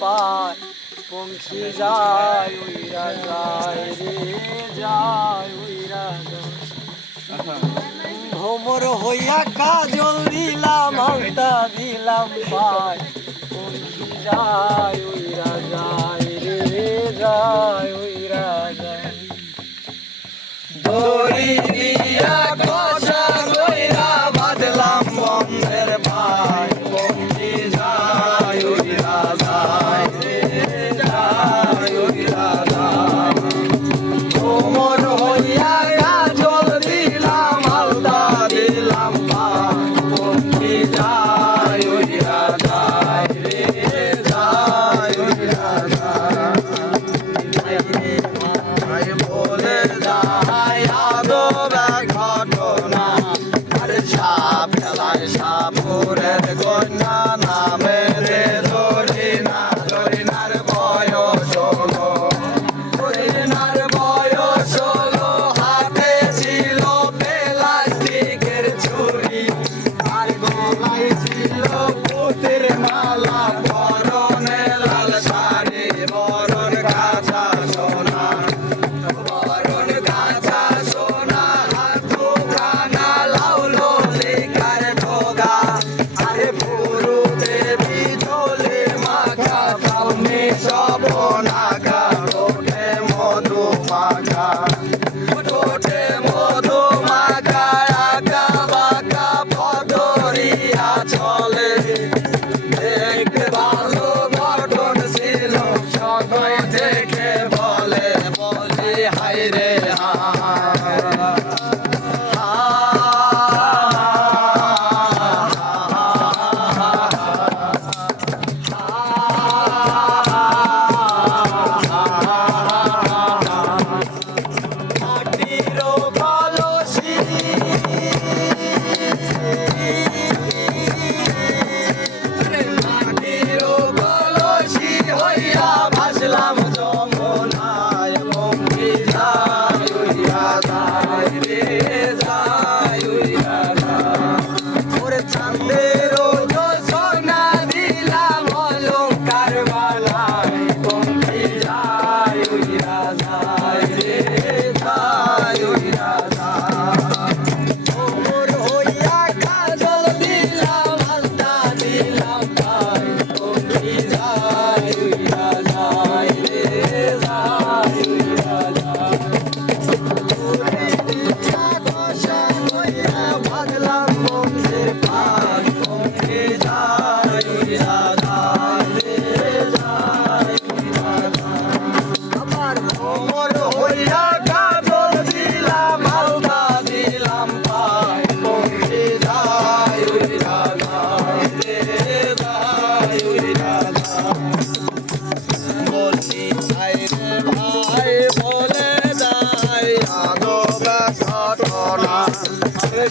পায়? পঙ্খি যায় উইরা যায় রে যায় উইরা ভোমর হইয়া কাজল দিলাম আলতা দিলাম পায়। পঙ্খি যায় উইরা যায় রে, যায় উইরা যায়। দড়ি দিয়া কষা লইরা বাদলাম বন্ধে। God.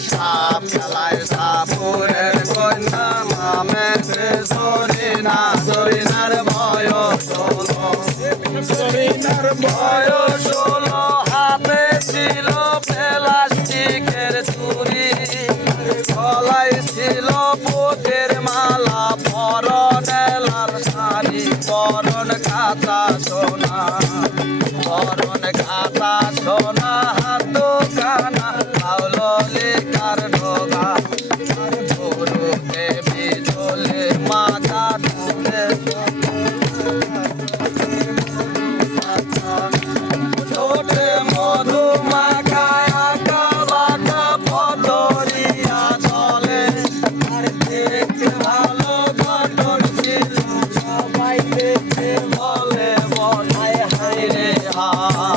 সাপ খেলায় সাপুরের কন্যা মামের সরিনা সরিনার ভয় সরিনার ভয় হার